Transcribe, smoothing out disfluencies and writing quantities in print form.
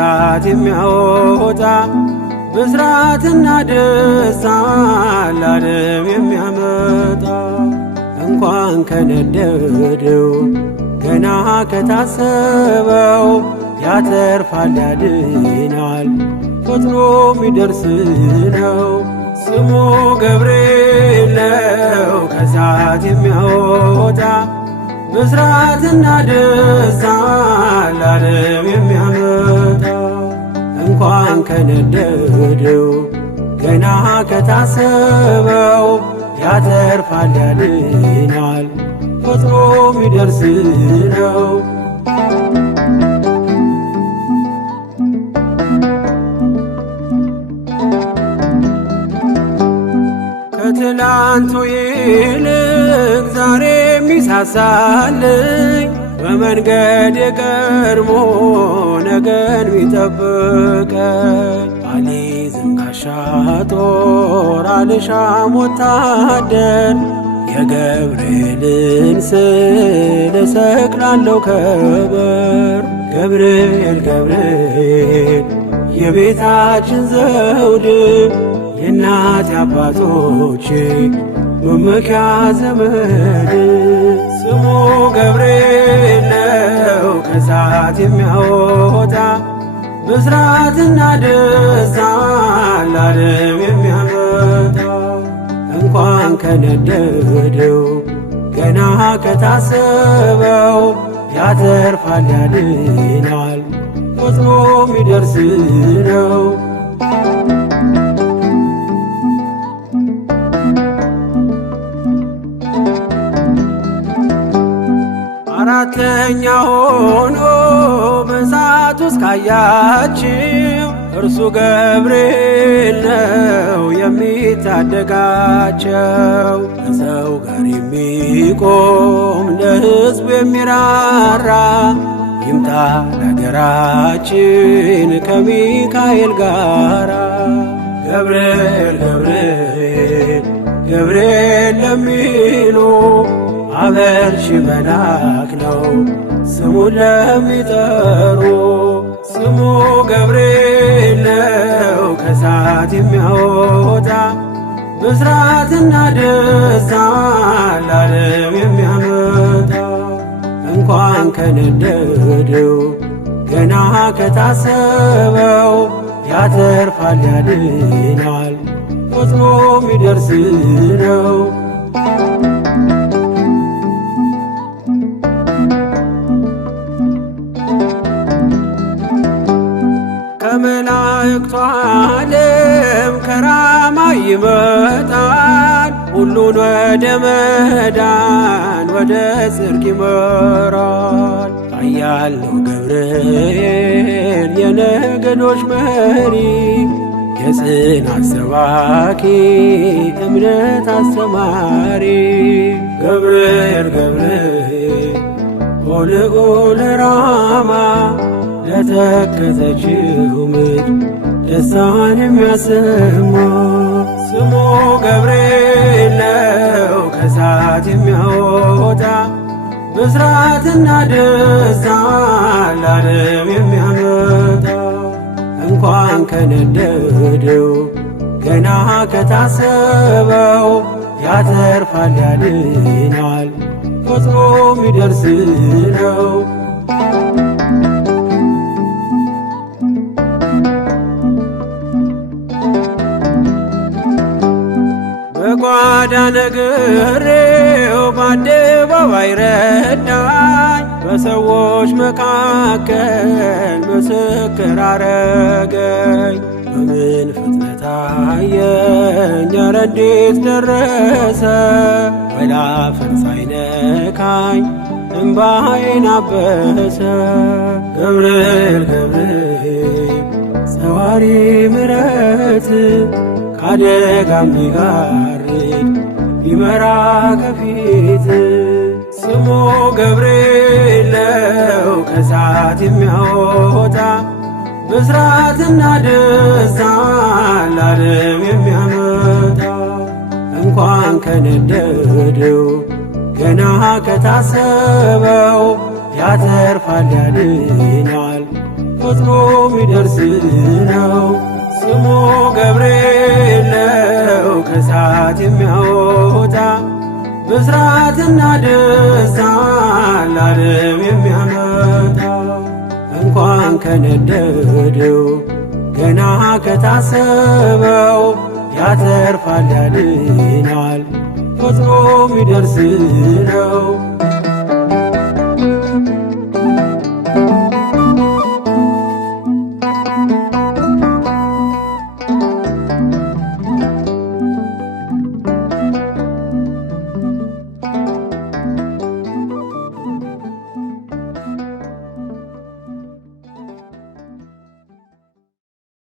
ከእሳት የሚያወጣ ብስራትና ደስታ ለዓለም የሚያመጣ እንኳን ከነደደው ገና ከታሰበው ያተርፋል ያድናል ፈጥኖ ሚደርስ ነው። ስሙ ገብርኤል ነው ከእሳት የሚያወጣ ብስራትና ደስታ ለዓለም የሚያመጣ እንኳን ከነደደው ገና ከታሰበው ያተርፋል ያድናል ፈጥኖ ሚደርስ ነው። ከትላንቱ ይልቅ ዛሬ ሚሳሳልኝ በመንገድ የቀድሞ ነገን ሚጠብቀኝ አልይዝም ጋሻ ጦር አልሻም ወታደር የገብርኤልን ስዕል እሰቅላለሁ ከበር ገብርኤል ገብርኤል የቤታችን ዘውድ የእናት አባቶቼ መመኪያ ዘመድ ስሙ ገብርኤል ነው ከእሳት የሚያወጣ ብስራትና ደስታ ለዓለም የሚያመጣ እንኳን ከነደደው ገና ከታሰበው ያተርፋል ያድናል ፈጥኖ ሚደርስ ነው። አራተኛ ሆኖ በእሳት ውስጥ ካያችው እርሱ ገብርኤል ነው የሚታደጋቸው ከሰው ጋር የሚቆም ለሕዝቡ የሚራራ ይምጣ ለአገራችን ከሚካኤል ጋራ ገብርኤል ገብርኤል ገብርኤል ለሚሉ አበርሺ መልአክ ነው ስሙን ለሚጠሩ ስሙ ገብርኤል ነው ከእሳት የሚያወጣ ብስራትና ደስታ ለዓለም የሚያመጣ እንኳን ከነደደው ገና ከታሰበው ያተርፋል ያድናል ፈጥኖ ሚደርስ ነው። ከመላእክቱ ዓለም ከራማ ይመጣል ሁሉን ወደ መዳን ወደ ጽድቅ ይመራል። ኃያል ነው ገብርኤል የነገዶች መሪ የጽናት ሰባኪ እምነት አስተማሪ ገብርኤል ገብርኤል ሆልዑል ራማ ለተከዘችው ምድር ደስታን የሚያሰማ ስሙ ገብርኤል ነው ከእሳት የሚያወጣ ብስራትና ደስታ ለዓለም የሚያመጣ እንኳን ከነደደው ገና ከታሰበው ያተርፋል ያድናል ፈጥኖ ሚደርስ ነው። በጓዳ ነግሬው በአደባባይ ረዳኝ በሰዎች መካከል ምስክር አረገኝ በምን ፍጥነት አየኝ ኧረ እንዴት ደረሰ ወላፈን ሳይነካኝ እምባዬን አበሰ ገብርኤል ገብርኤል ሰዋሪ ምሕረት ካደጋም ቢጋርድ ቢመራ ከፊት ስሙ ገብርኤል ነው ከእሳት የሚያወጣ ብስራትና ደስታ ለዓለም የሚያመጣ እንኳን ከነደደው ገና ከታሰበው ያተርፋል ያድናል ፈጥኖ ሚደርስ ነው። ስሙ ገብርኤል ነው ከእሳት የሚያወጣ ብስራትና ደስታን ለዓለም የሚያመጣ። እንኳን ከነደደው ገና ከታሰበው ያተርፋል ያድናል ፈጥኖ ሚደርስ ነው።